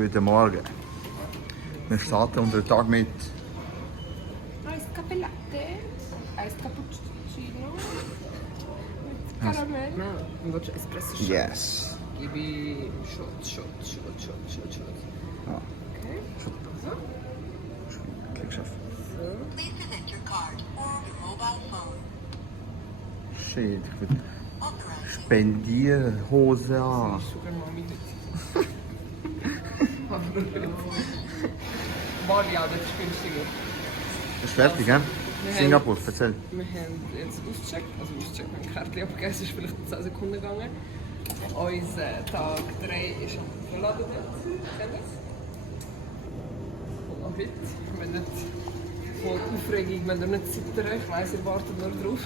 Guten Morgen. Wir starten unseren Tag mit Eis Kaffee Latte, Eis Cappuccino mit Karamell. Und willst du Espresso Shot? Yes. Gebe ich Shot. Ah, Okay. So. geschafft. Please connect your card or your mobile phone. Shit, ich will Authorizing. Spendierhose an. Sugar Mami nicht. Bali, ja, das ist günstiger. Ist fertig, hä? Wir Singapur, erzähl. Wir haben jetzt ausgecheckt, wir haben Kärtchen abgegeben, es ist vielleicht 10 Sekunden gegangen. Unser Tag 3 ist am Verladen jetzt. Kennen Sie es? Voll am Bett. Wir haben nicht voll Aufregung, wenn ihr nicht zittern. Ich weiss, ihr wartet nur drauf.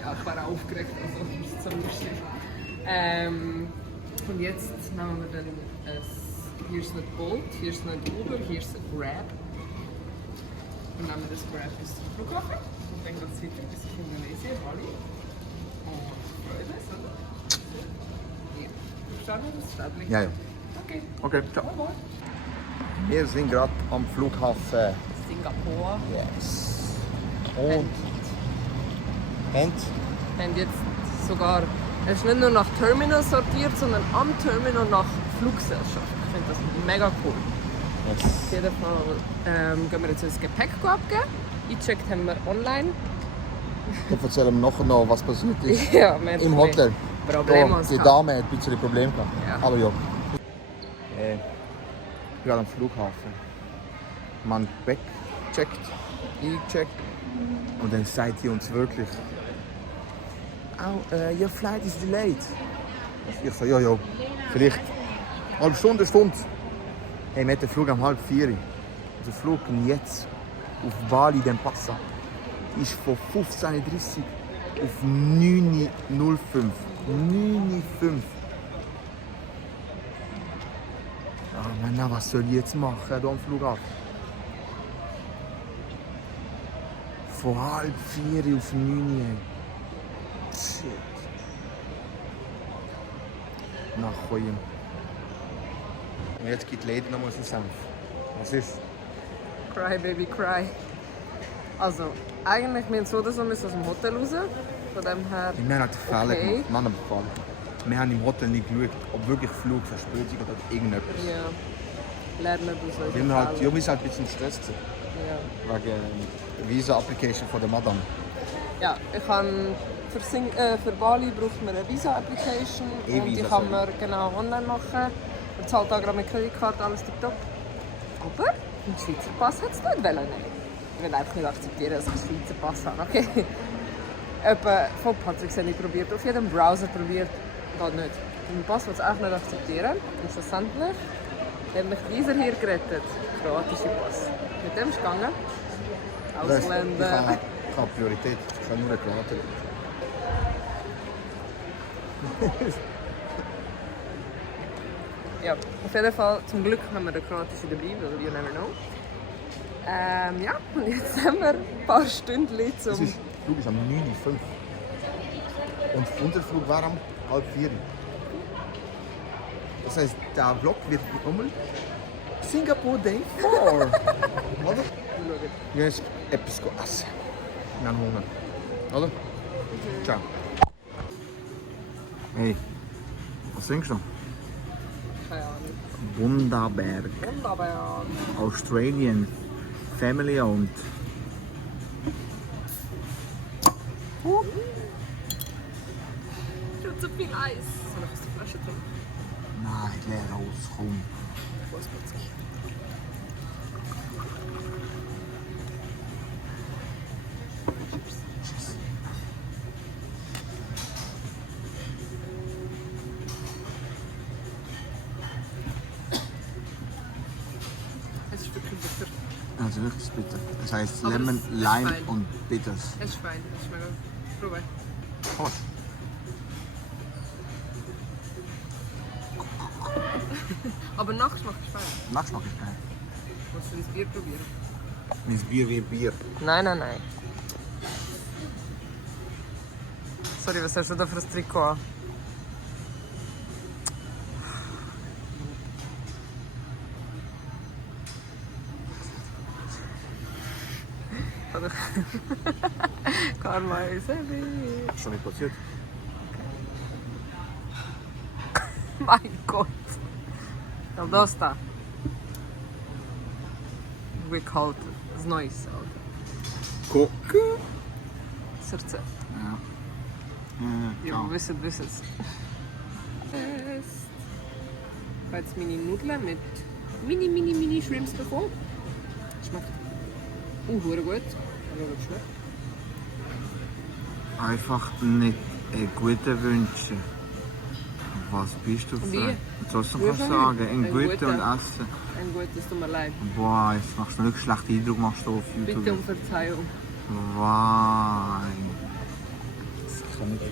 Ja, ich wäre auch aufgeregt, also das ist so lustig. Und jetzt nehmen wir dann hier ist nicht Bolt, hier ist nicht Uber, hier ist Grab. Und nehmen wir das Grab bis zum Flughafen. Und dann geht es weiter bis nach Indonesien, Bali. Und freuen uns, oder? Ja. Verstanden wir das Städtchen? Ja, ja. Okay. Okay, ciao. Bye bye. Wir sind gerade am Flughafen. Singapur. Yes. Und Und jetzt sogar, es ist nicht nur nach Terminal sortiert, sondern am Terminal nach Fluggesellschaft. Ich finde das mega cool. yes. Auf jeden Fall gehen wir jetzt unser Gepäck abgeben. Eingecheckt haben wir online. Dann erzählen wir nachher noch, was passiert ist. Ja, wir Im Hotel. Problemos. Die Dame hat ein bisschen Probleme gehabt. Ja. Aber ja. Gerade am Flughafen. Man wegcheckt, eingecheckt. Und dann sagt sie uns wirklich: Oh, your flight is delayed. Ich so, ja, vielleicht halbe Stunde. Hey, wir hatten den Flug um 3:30. Der Flug jetzt auf Bali, den Passa, ist von 15:30 auf 9:05. 9:05. Ah, Mann, was soll ich jetzt machen hier am Flughafen? Von 3:30 auf 9:00. Shit. Nach Hause. Und jetzt gibt die Lady noch mal so Senf. Was ist? Cry, baby, cry. Also, eigentlich müssen wir so oder so aus dem Hotel raus. Von dem her. Wir haben halt Fehler Okay. gemacht. Mann, aber Fall. Wir haben im Hotel nicht geschaut, ob wirklich Flugverspätung oder irgendetwas. Ja. Lernen aus Wir, unseren haben halt, Fehlern. wir sind halt ein bisschen gestresst Ja. wegen Visa-Application von der Madame. Ja, ich kann für Bali braucht man eine Visa-Application und die E-Visa, kann sorry. man genau online machen. Man zahlt auch gerade mit Kreditkarte, alles tipptopp. Aber den Schweizer Pass hat es nicht wollen. Ich will einfach nicht akzeptieren, dass ich einen Schweizer Pass habe. Okay. Etwa von Patrick habe ich probiert, auf jedem Browser probiert, geht nicht. Und den Pass will es auch nicht akzeptieren. Und schlussendlich hat mich dieser hier gerettet, der kroatische Pass. Mit dem ist es gegangen. Ausländer. Ich habe Priorität. Ich kann nur eine Kroate. Ja, auf jeden Fall, zum Glück haben wir den kroatischen dabei, weil you never know. Ja, und jetzt haben wir ein paar Stunden Der zum... Flug ist am 9:05. Und unser Flug war am 3:30. Das heißt, der Vlog wird nochmal Singapore Day 4. Oder? Wir gehen jetzt etwas essen. Wir haben Hunger. Oder? Ciao. Hey, was trinkst du? Keine Ahnung. Bundaberg. Aber ja, Australian Family owned. tut so viel Eis. Soll ich aus der Flasche trinken? Nein, leer raus, komm. Was macht's? Es ist wirklich bitter. Also wirklich bitter. Das heißt Aber Lemon, es ist Lime fein. und Bitters. Es ist fein, es ist mega. Probier. Hot. Aber Nachgeschmack ist fein. Nachschmack ist geil. Willst du das Bier probieren? Mein Bier wie Bier. Nein. Sorry, was hast du da für ein Trikot an? Karma ist ein Bitch. Schon nicht passiert. Mein Gott. Aber das da. Weghalten. Das Neues. Guck. Srdce. Ja. Ja, wisst es. Ich habe jetzt meine Nudeln mit mini Shrimps bekommen. Schmeckt hure gut. Aber gut schmeckt. Einfach nicht einen guten wünschen. Was bist du für? Wie? Was sollst du Wie sagen? schon? Einen Einen guten guten. und essen. Ein gutes, tut mir leid. Boah, jetzt machst du nicht schlechten Eindruck machst du auf YouTube. Bitte um Verzeihung. Wow. Das kann nicht.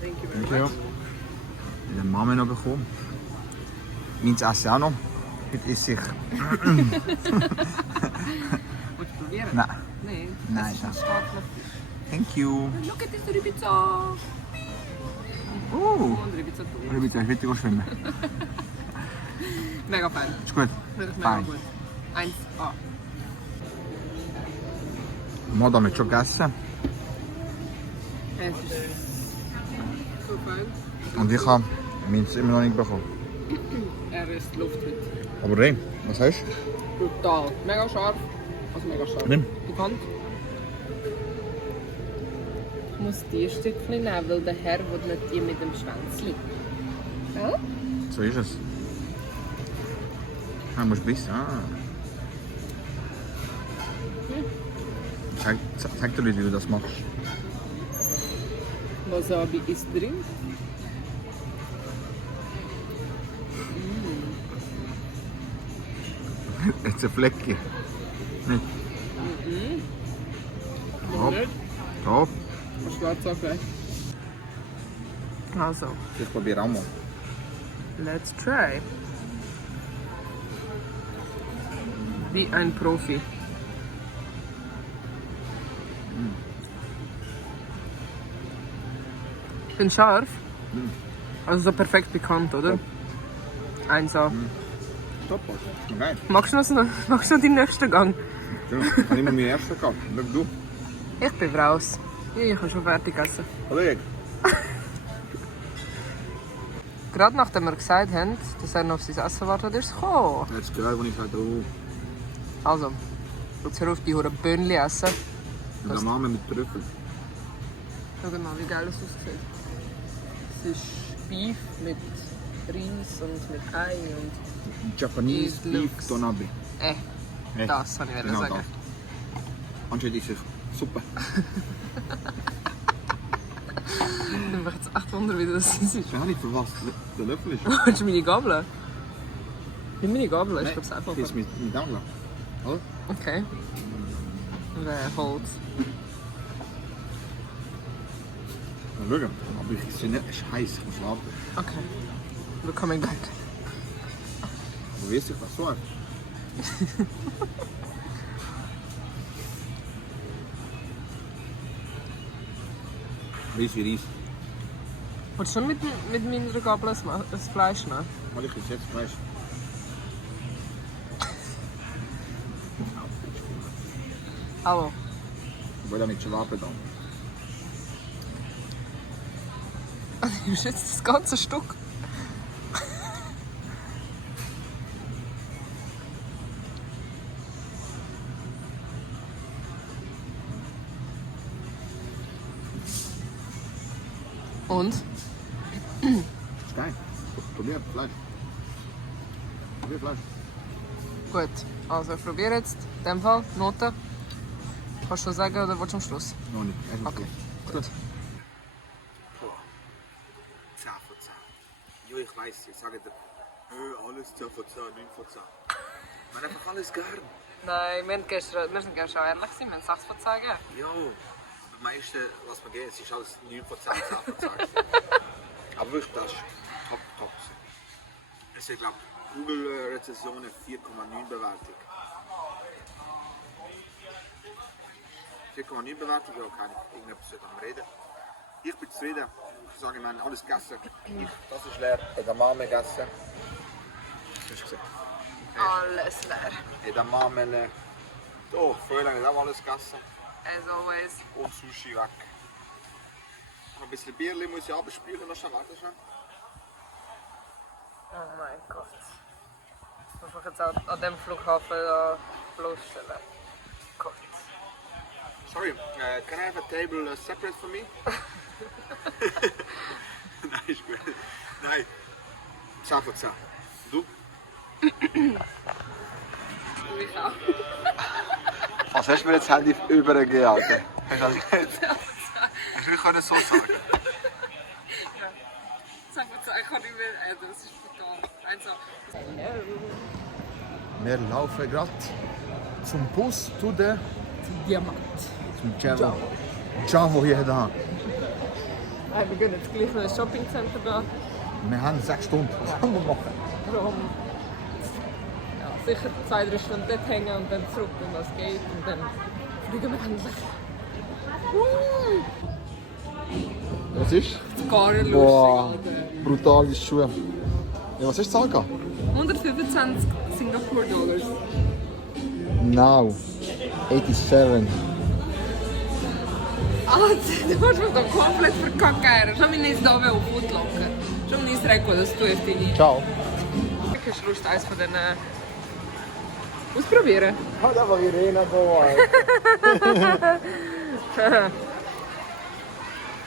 Thank you Danke, very ja. much. Die haben Mama noch bekommen. Meins esse ich auch noch. Heute esse ich. Willst du probieren? Nein. Nein. Nein, Das ist ja. ein stark. Thank you. Look at this Ribizza. Oh. Und Ribizza Ich tun. will jetzt weiter schwimmen. Mega fein. Ist gut. Wirklich mega Fein. gut. 1A. Madame hat schon gegessen. Es ist so fein. Und ich habe meins immer noch nicht bekommen. Er ist Luft mit. Aber hey, was hast du? Brutal. Mega scharf. Also mega scharf. Nimm. Pikant. Ich muss die Stückchen nehmen, weil der Herr will nicht die mit dem Schwänzchen. Ja? So ist es. Ah, musst du wissen. Ah. Zeig dir, wie du das machst. Wasabi ist drin. Jetzt ein Fleckchen. Nicht? Top. Nicht? Top. Schwarz gleich. Also, Ich probiere auch mal. let's try. Wie ein Profi. Ich bin scharf. Also so perfekt bekannt, oder? 1A. Top. Ist geil. Magst du noch den nächsten Gang? Ja, ich habe immer meinen ersten gehabt. Schau du. Ich bin raus. Ich habe schon fertig gegessen. Hallo ich. Gerade nachdem wir gesagt haben, dass er noch auf sein Essen wartet, ist es gekommen. Jetzt gehört, als ich sagte, oh, Also, jetzt hör auf die Hure Böhnchen essen. und dann machen wir mit Trüffel. Schau mal, wie geil es aussieht. Es ist Beef mit Reis und mit Ei und... Japanese It Beef looks- Donabe. Hey, Das wollte ich genau sagen. das. Anscheinend ist es super. Ich bin mich jetzt echt wundern, wie das ist. Ich weiß nicht, für was der Löffel ist. Willst du meine Gabel? Wie meine Gabel? Ich glaube es einfach. Das ist mit Angler. Oder? Okay. Holz. Na, schau. Aber ich sehe nicht, es ist heiß, ich muss warten. Okay. We're coming back. Aber weißt du, was so? Reis wie Reis. Willst du schon mit meiner Gabel das Fleisch nehmen? Weil ich jetzt Fleisch. Hallo. Ich will ja mit Schwaben dann. Du nimmst jetzt das ganze Stück. Und? Ist geil. Probier Fleisch. Probier Fleisch. Gut, also ich probiere jetzt. In dem Fall, Noten. Kannst du sagen oder willst du am Schluss? Noch nicht. Okay, gut. 10 von 10. Ja, ich weiß, ich sage dir, alles 10 von 10, 9 von 10. Man einfach alles gern. Nein, wir sind gestern schon ehrlich, wir haben 6 von 10 gegeben. Ja, am meisten, was man geht, es ist alles 9 von 10, 10 von 10. Aber wirklich, das ist top, top. Es ist, glaube ich, Google-Rezensionen 4,9 Bewertung. 4,9 Bewertung, ja, keine irgendetwas am Reden. Ich bin zufrieden. Ich sage, wir haben alles gegessen. Das ist leer. Ich habe Mama gegessen. Hast du gesehen? Alles leer. Ich habe Mama. Oh, Fräulein hat auch alles gegessen. as always. Und Sushi weg. Noch ein bisschen Bierli muss ich abspülen, noch schon, warte schon. Oh mein Gott. Ich muss mich jetzt an dem Flughafen bloßstellen. Gott. Sorry, can I have a table separate for me? Nein, ist gut. Nein. 10 von 10. Du? Ich auch. Was hast du mir jetzt das Handy übergegeben, Alter? Hast du das nicht? Hast du nicht können so sagen? Ja. Sag mal, ich kann nicht mehr. Das ist brutal. Also. Wir laufen gerade zum Bus zu der Diamant. zum Javo hier da. Hey, wir gehen jetzt gleich noch ins Shoppingcenter gehen. Wir haben 6 Stunden. Was können wir machen? Darum ja, sicher 2-3 Stunden dort hängen und dann zurück, wenn das geht. Und dann fliegen wir endlich. Was ist? Gar nicht Boah, lustig, Alter. brutale Schuhe. Ja, was hast du gesagt? 125 Singapur-Dollars. Now. 87. Alter, du musst mich doch komplett verkacken. Schau mich nicht da auf Foot locken. Schau mich nicht recken, dass du auf deine... Ciao. Ich habe Lust, eines von denen ausprobieren. Halt einfach Irena da.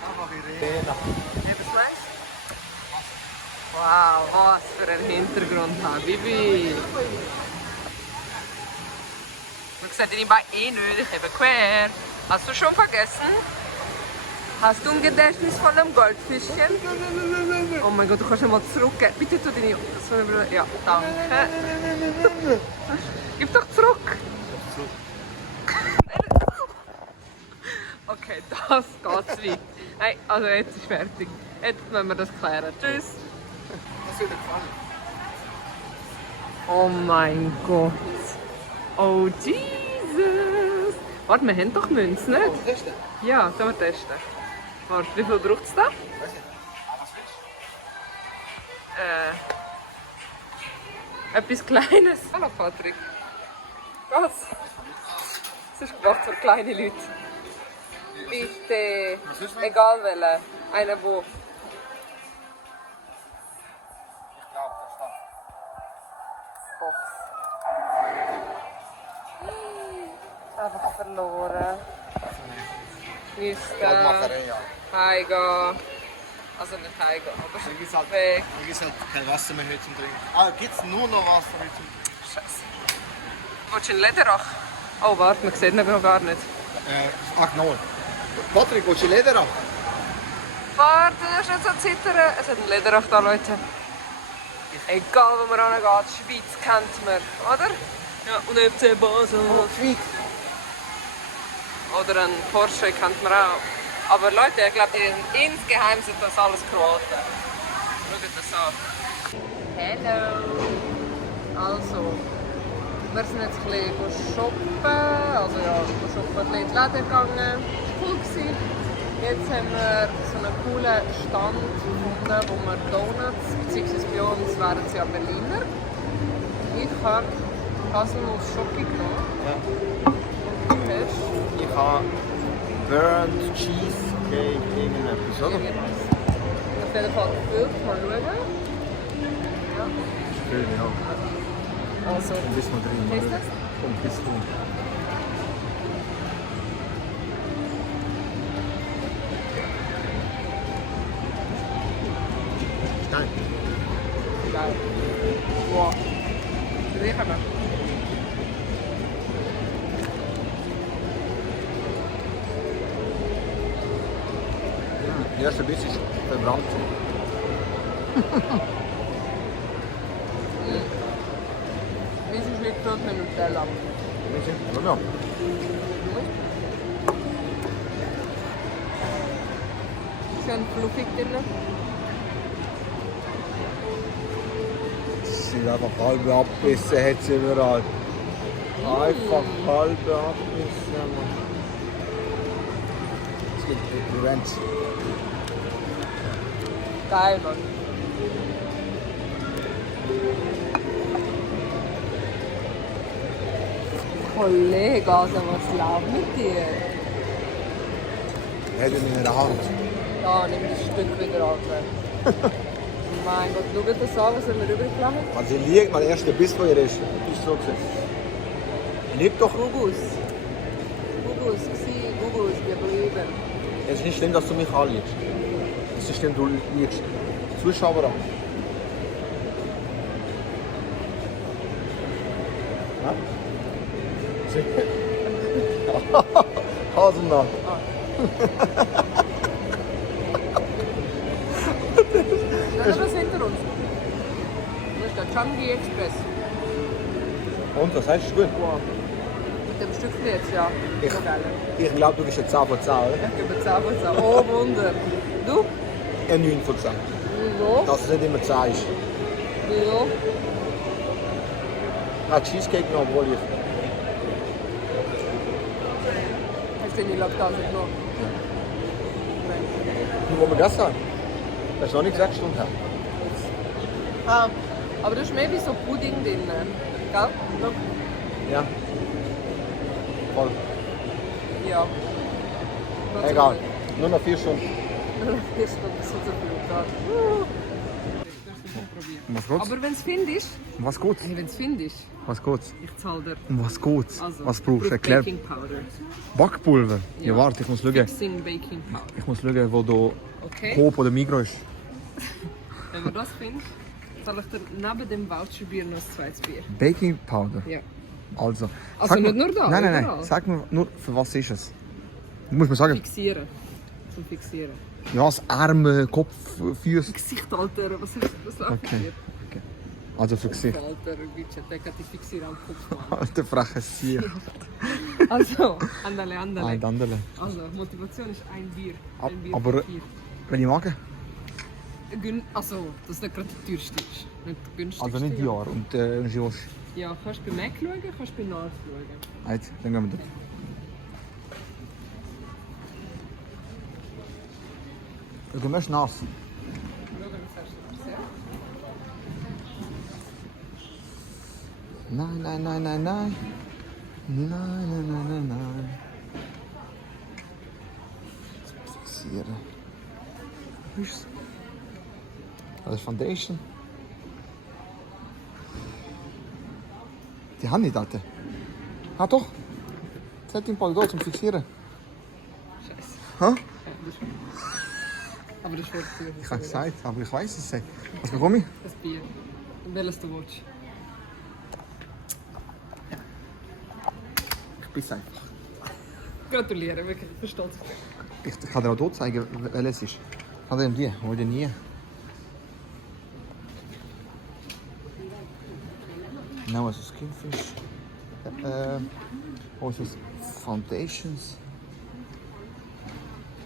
Einfach Irena. Hey, was meinst du? Wow, was für ein Hintergrund, Habibi. Man sieht deine Beine eh nicht, ich habe quer. Hast du schon vergessen? Hast du ein Gedächtnis von einem Goldfischchen? Oh mein Gott, du kannst mal zurückgeben. Bitte tu deine Sonnenbrille. Ja, danke. Gib doch zurück. Okay, das geht zu weit. Hey, also jetzt ist fertig. Jetzt müssen wir das klären. Tschüss. Was wird dir gefallen? Oh mein Gott. Oh Jesus. Warte, wir haben doch Münzen, nicht? Testen? Ja, können wir testen. Warte, wie viel braucht es da? Weiß nicht. Was willst Etwas Kleines. Hallo Patrick. Was? Das ist gemacht für kleine Leute. Bitte. Was ist das? Egal welchen. Einer wo. Ich glaube, das da. Box. Einfach verloren. Müsste Goldmacherei, ja. heimgehen. Also nicht heimgehen, aber Dann gibt es halt, weg. kein Wasser mehr heute zum Trinken. Ah, gibt es nur noch Wasser heute zum Trinken? Scheiße. Willst du einen Lederach? Oh, warte, man sieht ihn noch gar nicht. 8-0. Patrick, willst du Leder an? Warte, das ist nicht so zittern. Es hat einen Lederach da, Leute. Egal wo man hingeht, die Schweiz kennt man, oder? Ja, und FC Basel. Schweiz. Oder ein Porsche kennt man auch. Aber Leute, ich glaube, insgeheim sind das alles Kroaten. Schaut das an. Hallo. Also, wir sind jetzt ein bisschen shoppen. Also ja, shoppen, ein bisschen in die Läden gegangen. Das war cool. Jetzt haben wir so einen coolen Stand gefunden, wo wir Donuts, beziehungsweise bei uns wären sie ja Berliner. Ich habe Haselnuss Schoki genommen. Ja. Und du hast... Ich habe Burnt Cheesecake irgendetwas, oder? Auf jeden Fall gefüllt, mal schauen. Ja. Schön, ja. Also, Ein bisschen drin. ist das? Komm, bist du. Nein. Geil. Wow. Sicher noch. Die erste Biss ist verbrannt. Wie ist es nicht tot mit Nutella? Ja. Schön fluffig drin. Sie sind einfach halbe abbissen, hat sie überall. Einfach halbe abbissen. Es gibt Events. Geil, Mann. Kollege, also was läuft mit dir? Hat ihn in der Hand. Da, nimm das Stück wieder an. Mein Gott, schau das an, was wir übrig lassen. Also sie liegt, mein erster Biss von ihr ist so gewesen. Lebt doch. Gugus. Gugus, Gugus, wir bleiben. Es ist nicht schlimm, dass du mich anliegst. Es ist schlimm, du liegst Zuschauer an. Ja? Haselnah. Das ist was hinter uns. Das ist der Changi Express. Und, was heißt du gut? Wow. Mit dem Stückchen jetzt, ja. Ich- So geil. Ich glaube, du bist ein 10 von 10, oder? Ich gebe 10 von 10. Oh Wunder. Du? Ein 9 von 10. Ja. Dass es nicht immer 10 ist. Ja. Ich habe Cheesecake genommen, obwohl ich... Hast du deine Laktase genommen? Nein. Wo wir das haben? Das ist noch nicht 6 Stunden her. Ah, aber da ist mehr wie so Pudding drin. Gell? Look. Ja. Voll. Ja. Not so Egal. viel. Nur noch 4 Stunden. Hier steht so viel da. Was geht's? Aber wenn es findest, Um was geht's? wenn es findest, Was geht's? ich zahle dir. Um was geht's? Also, Was brauchst du? Proof Erklär. Baking Powder. Backpulver? Ja, Ja. warte, ich muss schauen. Fixing Baking Powder. Ich muss schauen, wo du Okay? Coop oder Migros ist. Wenn du das findest, zahle ich dir neben dem Voucherbier noch ein zweites Bier. Baking Powder. Ja. Also. Also sag nicht mir- nur da, Nein, nein, nein. überall. Sag mir nur, für was ist es? Du musst mir sagen. Fixieren. Zum Fixieren. Ja, das Arme, Kopf, Füße. Gesicht, Alter. Was läuft Okay. hier? Also für Gesicht. Alter, bitte, der kann die Fixieren am Kopf machen. Alter, freches Sieg. Also, andale, andale. Ein andere. Also, Motivation ist ein Bier. Ab- Ein Bier aber- für 4. Wenn ich mag, Also, dass es nicht gerade der teuerste ist. Nicht der günstigste. also nicht Jahr und Josh. Ja, kannst du bei Mac schauen, kannst du bei Nars schauen. Halt, dann gehen wir dort. Du möchtest nass. Schauen wir zuerst das her. Nein, nein, nein, nein, nein. Nein, nein, nein, nein, nein. Fixieren. Wo ist es? Das ist Foundation. Die haben nicht, Alter. Ah doch. Setting Powder da zum Fixieren. Scheiße. Hä? Ja, das ist aber das ist wirklich teuer. Ich habe gesagt, aber ich weiß es nicht. Was bekomme ich? Das Bier. Und welches du willst. Ich bin es einfach. Gratuliere, wirklich. Versteht sich. Ich kann dir auch hier zeigen, welches es ist. Ich kann dir die, hol dir nie. Genau, also Skinfish. Also Foundations.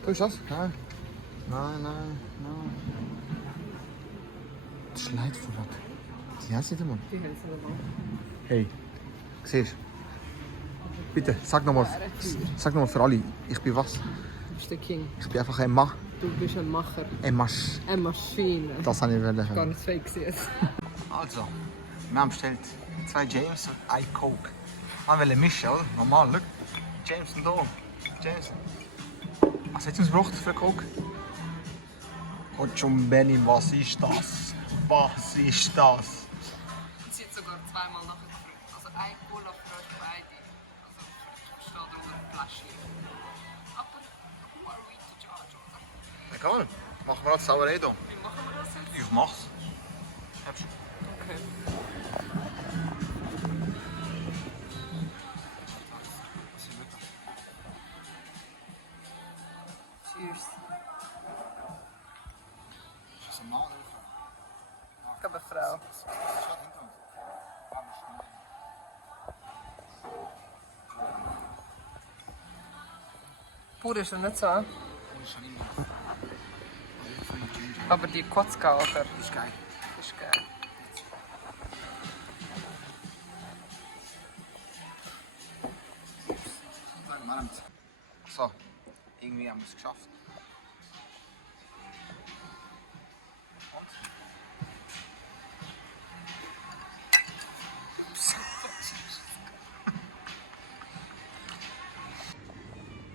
Du ist das? Nein. Nein, nein, nein. Das ist leidvoll. Die heißt nicht immer. Die helfen normal. Hey, siehst du? Bitte, sag nochmal für alle. Ich bin was? Du bist der King. Ich bin einfach ein Mann. Du bist ein Macher. Ein Masch. Eine Maschine. Das habe ich Gar hören. nicht fake jetzt. Also, wir haben bestellt 2 James und ein Coke. Wir wollen mischen, oder? Normal, schau. Jameson hier. Jameson. Was hat uns gebraucht für Coke? Und schon Benny, was ist das? Was ist das? Es sind sogar zweimal nachgefragt. Also ein Cola für euch beide. Also ich stehe drunter ein Fläschchen. Aber who are we to judge, oder? Egal, machen wir das Saueredo. Wie machen wir das jetzt? Ich mach's. Hab's. Okay. Cheers. Das ist ein Mann, oder? Ich glaube eine Frau. Pur ist er nicht so. Aber die Kotzka, oder? Das ist geil. Das ist geil. So, irgendwie haben wir es geschafft.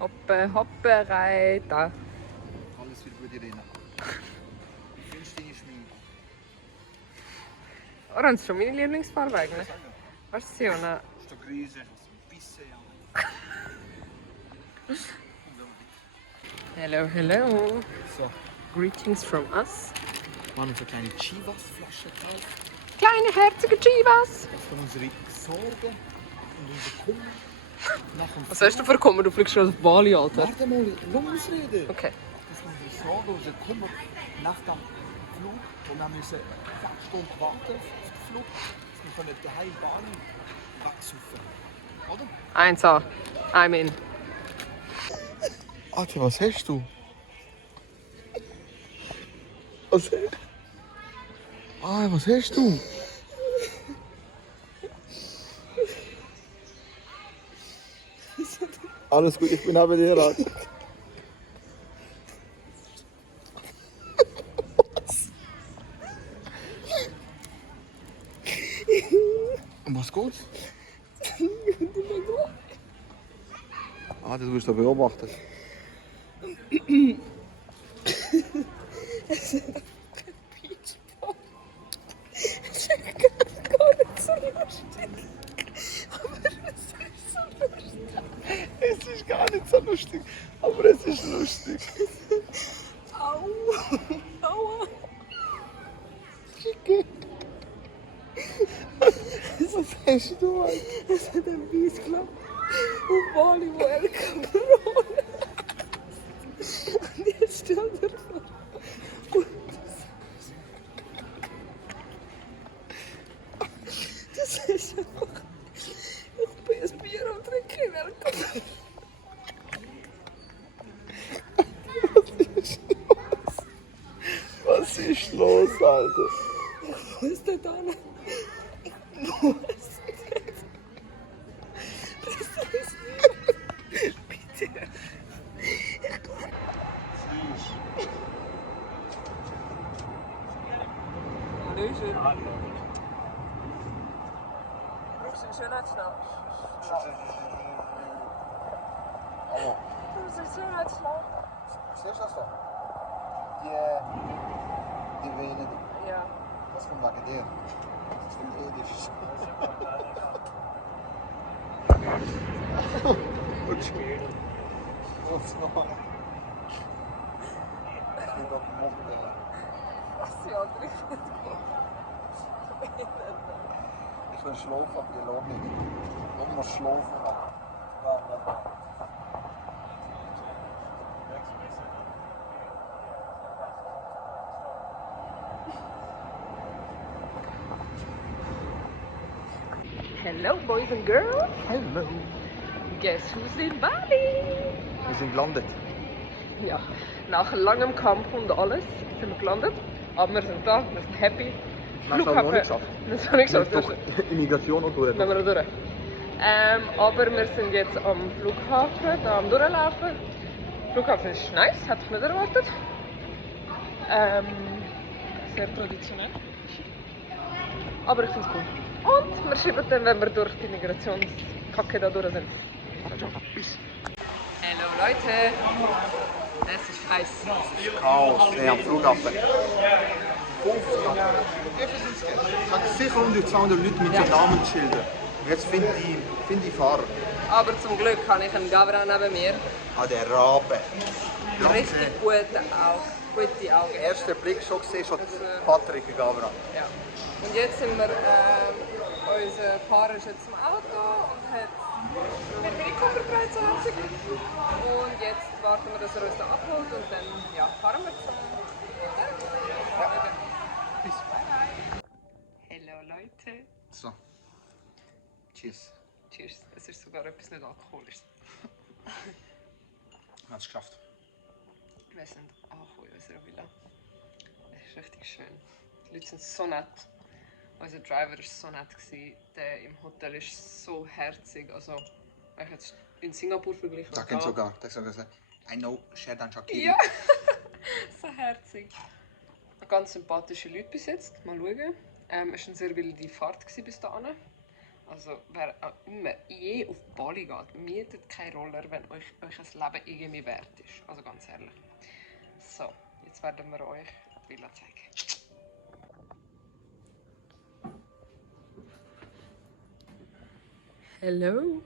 Und? Hoppe, hoppe, reiter. Alles für gute Rennen. Wie findest du deine Schminke? Orange ist schon meine Lieblingsfarbe eigentlich. Weißt du, Siona? Ist doch grüße, was ein bisschen, ja. Hello, hello. So, Greetings from us. wir haben uns eine kleine Chivas-Flasche gekauft. Kleine, herzige Chivas. Jetzt von unsere Sorgen und unser Kummer. Nach dem Was hast du für Kummer? Du fliegst schon auf Bali, Alter. Warte mal, lass uns reden. Okay. Das sind unsere Sorgen, unser Kummer nach dem Flug. Und wir müssen 6 Stunden warten auf den Flug. Wir können daheim Bali wegsaufen. Oder? 1A. I'm in. Ati, was hast du? Was hast du? Ah, was hast du? Alles gut, ich bin neben dir, Rat. Um was geht's? Ah, du wirst da beobachtet. Es ist gar nicht so lustig, aber es ist lustig. Au. Aua. Schicke. Was hast du, Mann? Es hat ein Biss geklappt. Und Bali, wo er kam. Und jetzt stell dir vor. Das ist einfach. Ich bin ein Bier am Trinken. Er kommt. Was ist los, Alter? Wo ist der da? Hallöchen. Brauchst du einen Schönheitsschnapp? Hallo. Du bist ein Schönheitsschnapp. Siehst du das da? Die Vene, Ja. das kommt wegen dir. Das ist irdisch. Was noch? Ich bin doch gemobbt, ey. Was ja, ich finde Ich will schlafen, aber die lassen nicht. Ich muss schlafen. Hello, boys and girls. Hallo. Guess who's in Bali? Wir sind gelandet. Ja, nach langem Kampf und alles sind wir gelandet. Aber wir sind da, wir sind happy. Das haben wir noch nicht geschafft. Das haben wir nicht geschafft. Doch Immigration und durch. Wenn wir da durch. Aber wir sind jetzt am Flughafen, da am Durchlaufen. Der Flughafen ist nice, hätte ich nicht erwartet. Sehr traditionell. Aber ich finde es cool. Und wir schieben dann, wenn wir durch die Migrationskacke da durch sind. Hallo Leute! Es ist heiß. Chaos, nee, am Flughafen. Ich hatte sicher 100, 200 Leute mit so Namensschildern. Und jetzt finde ich Fahrer. Aber zum Glück habe ich einen Gavra neben mir. Ah, der Rabe. Richtig gute Augen. Erster Blick schon gesehen, schon Patrick Gavra. Ja. Und jetzt sind wir, unser Fahrer ist jetzt im Auto und hat mir meine Koffer getragen zu Hause. Und jetzt warten wir, dass er uns da abholt und dann fahren wir zum Hotel. Bis. Hallo Leute. So. Cheers. Cheers. Es ist sogar etwas nicht alkoholisches. Wir haben es geschafft. Wir sind angekommen in unserer Villa. Es ist richtig schön. Die Leute sind so nett. Unser Driver war so nett. Der im Hotel ist so herzig. Also, ich habe es in Singapur verglichen. Da kennt sogar. Der sagt gesagt, I know Shedan Shakiri. Ja, so herzig. Ganz sympathische Leute bis jetzt. Mal schauen. Es war eine sehr wilde Fahrt bis dahin. Also wer auch immer je auf Bali geht, mietet keinen Roller, wenn euch das Leben irgendwie wert ist. Also ganz ehrlich. So, jetzt werden wir euch die Villa zeigen. Hello.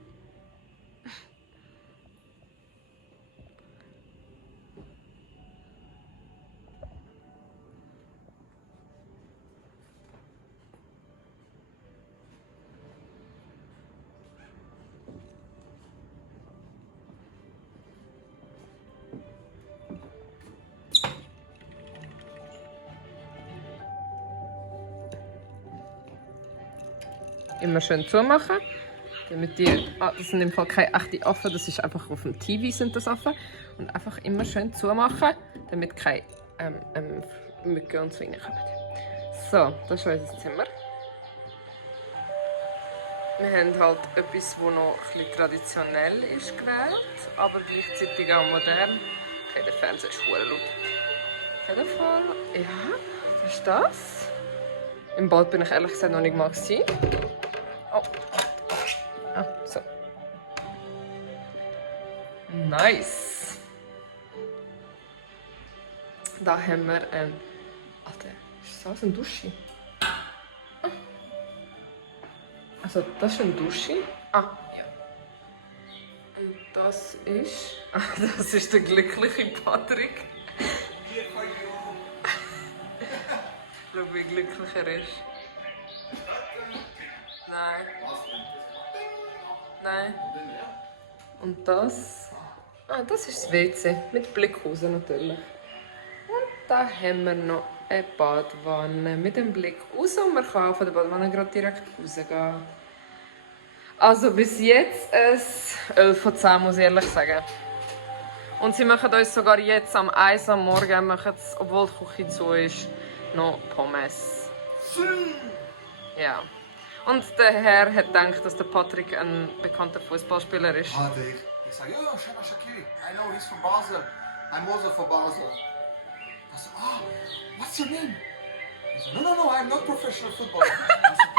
Immer schön zumachen, damit die, das sind im Fall keine echten Affen, das ist einfach auf dem TV sind das Affen. Und einfach immer schön zumachen, damit keine Mücken und so reinkommen. So, das ist unser Zimmer. Wir haben halt etwas, das noch ein bisschen traditionell ist gewählt, aber gleichzeitig auch modern. Okay, der Fernseher ist verdammt laut. Auf jeden Fall, ja, das ist das. Im Bad bin ich ehrlich gesagt noch nicht mal gewesen. Oh. Ah, so. Nice. Da haben wir ein... Alter, ist das ein Dusche? Ah. Also, das ist ein Dusche. Ah, ja. Und das ist... Ah, das ist der glückliche Patrick. Schau, wie glücklich er ist. Nein. Nein. Und das? Ah, das ist das WC. Mit Blick raus natürlich. Und da haben wir noch eine Badwanne mit dem Blick raus. Und man kann von der Badwanne gerade direkt rausgehen. Also bis jetzt ein 11 von 10, muss ich ehrlich sagen. Und sie machen uns sogar jetzt am 1 am Morgen, obwohl die Küche zu ist, noch Pommes. Ja. Und der Herr hat gedacht, dass der Patrick ein bekannter Fußballspieler ist. Ich sage, ja, Shana Shaqiri. I know, he's from Basel. I'm also from Basel. I said, what's your name? He said, no, I'm not professional footballer. I said,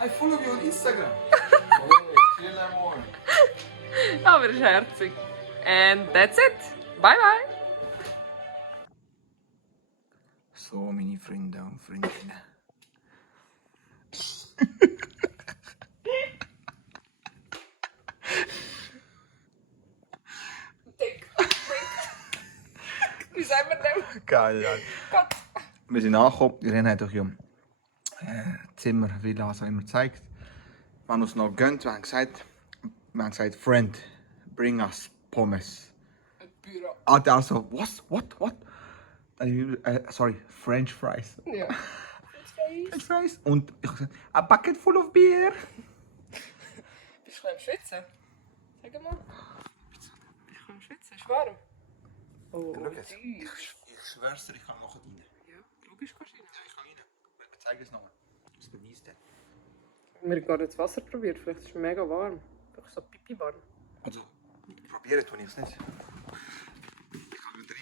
I follow you on Instagram. Oh, chill more. Aber er ist herzig. And that's it. Bye bye. So, meine Freunde und Freundinnen. Wie sagen wir dem? Geil, ja. Gott. Wir sind angekommen. Irene hat euch ja Zimmer, Villa, was auch immer gezeigt. Wir haben uns noch gegönnt. Wir haben gesagt, Friend, bring us Pommes. Büro. Der so, what? Sorry, French fries. Ja. French fries. Und ich habe gesagt, a bucket full of beer. Bist du am Schwitzen? Sag mal. Ich kann am Schwitzen, ist warm. Oh, Ich schwör's dir, ich kann noch rein. Ja, logisch kannst du rein. Ja, ich kann rein. Wir zeigen es nochmal. Das beweist er. Wir haben gerade das Wasser probiert, vielleicht ist es mega warm. Doch so pipi warm. Also, probieren tue ich es nicht. Ich kann nicht rein.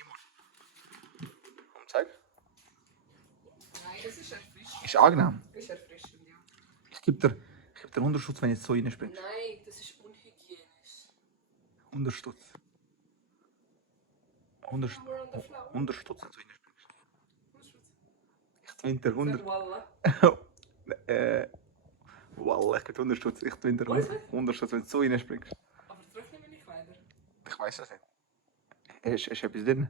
Komm, zeig. Nein, das ist erfrischend. Ist angenehm. Ist erfrischend, ja. Ich gebe dir Unterschutz, wenn ich jetzt so reinspringe. Nein, das ist unhygienisch. Unterstutz, wenn du so reinspringst. Ich twinter 100. Wallah, ich gebe Unterstutz. Ich twinter 100 wenn du so reinspringst. Aber trocknen wir nicht weiter. Ich weiß das nicht. Hast du etwas drin?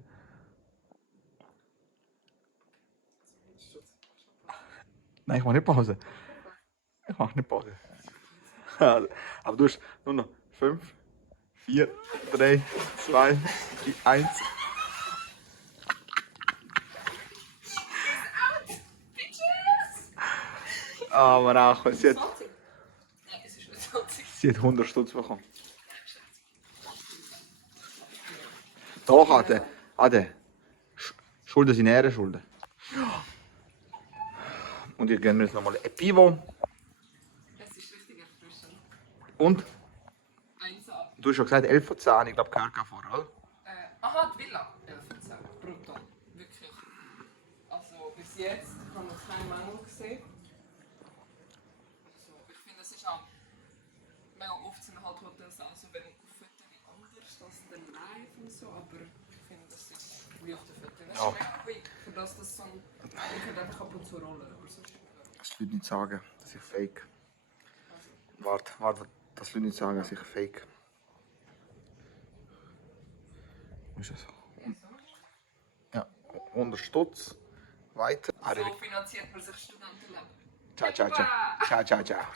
Nein, ich mache nicht Pause. Aber du hast nur noch 5, 4, 3, 2, 1. Aber auch, sie hat 20? Nein, es ist nicht 20. sie hat 100 Stutz bekommen. Doch, Ade. Schulden sind Ehrenschulden. Und jetzt gehen wir jetzt nochmal ein Pivo. Es ist richtig erfrischend. Und 1 ab. du hast schon gesagt 11 von 10, ich glaube KRK vorher, oder? Aha, die Villa. 11 von 10. Brutal. Wirklich. Also bis jetzt haben wir keinen Mangel gesehen. Also, ich finde, es ist auch Privathotels auch so wenig auf Fotos anders als der Live und so, aber ich finde, das ist wie auf den Fotos. Das ist echt quick, für das so ein... Ich könnte einfach ab und zu rollen, aber sonst... Das Leute nicht sagen, dass ich fake. Warte, dass Leute nicht sagen, dass ich fake. Ist das so? Ja, 100 Stutz. Weiter. So finanziert man sich Studentenleben. Ciao, ciao, ciao. Ciao, ciao, ciao.